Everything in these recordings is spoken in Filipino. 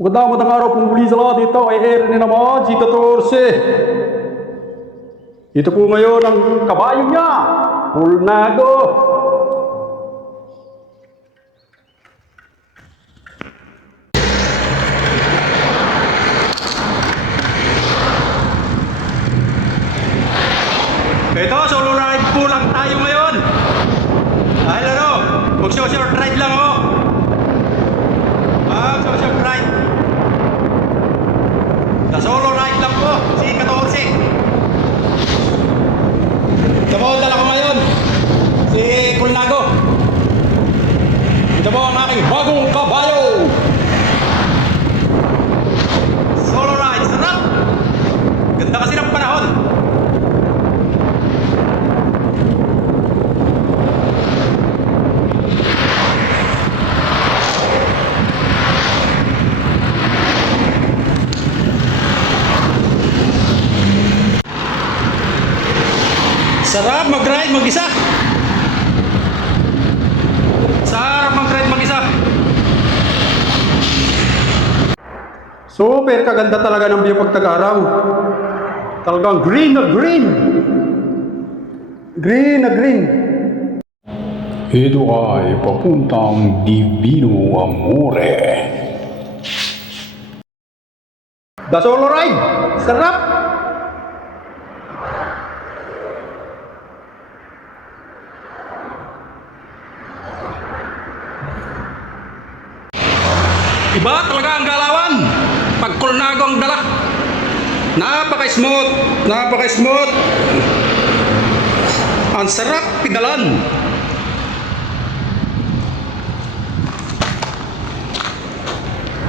Magandang araw pong muli sa lahat. Ito ay air ni naman, G14. Ito po ngayon ang kabayo niya, Pulnago. Ito, solo ride po lang tayo ngayon. Dahil ano, mag-social ride lang oh. Social ride. Sa solo ride lang po, si 14. Ito po, dala ko ngayon, si Pulnago. Ito po ang aking bagong kabayo. Solo ride, sarap. Ganda kasi ng panahon. Sarap mag-ride mag-isa. Sarap mag-ride mag-isa. Super kaganda talaga ng view pag tag-araw. Talagang green na green. Green na green. Ito ay papuntang Divino Amore. The solo ride. Sarap. Iba talaga ang galawan pag Pulnago ang dala. Napaka-smooth, napaka-smooth. Ang sarap pidalan.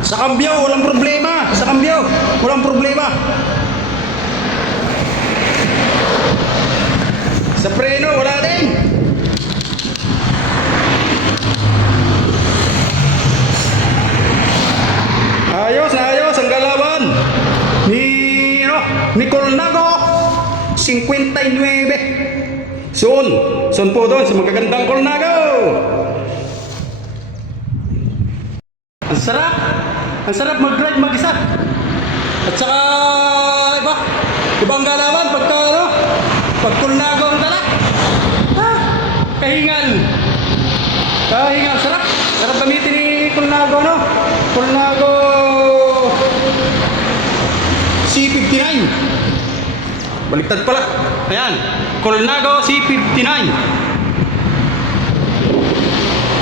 Sa kambyo, walang problema. Sa kambyo, walang problema. Sa preno, wala din. Ayos na ayos ang galawan ni Pulnago 59. Soon po doon sa magagandang Pulnago. Ang sarap mag-ride mag-isa. At saka ibang galawan pagka pag Pulnago ang dala. Kahingal, sarap gamitin ni Pulnago Pulnago C59. Baliktad pala. Ayan, Pulnago C59.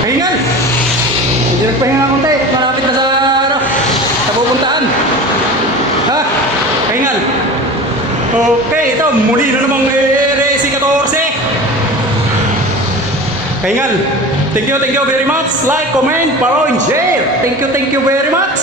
Kahingal. Hindi nagpahinga konti. Malapit na sa pupuntaan. Kahingal. Okay, ito muli na namang RC14. Kahingal. Thank you very much. Like, comment, follow, and share. Thank you very much.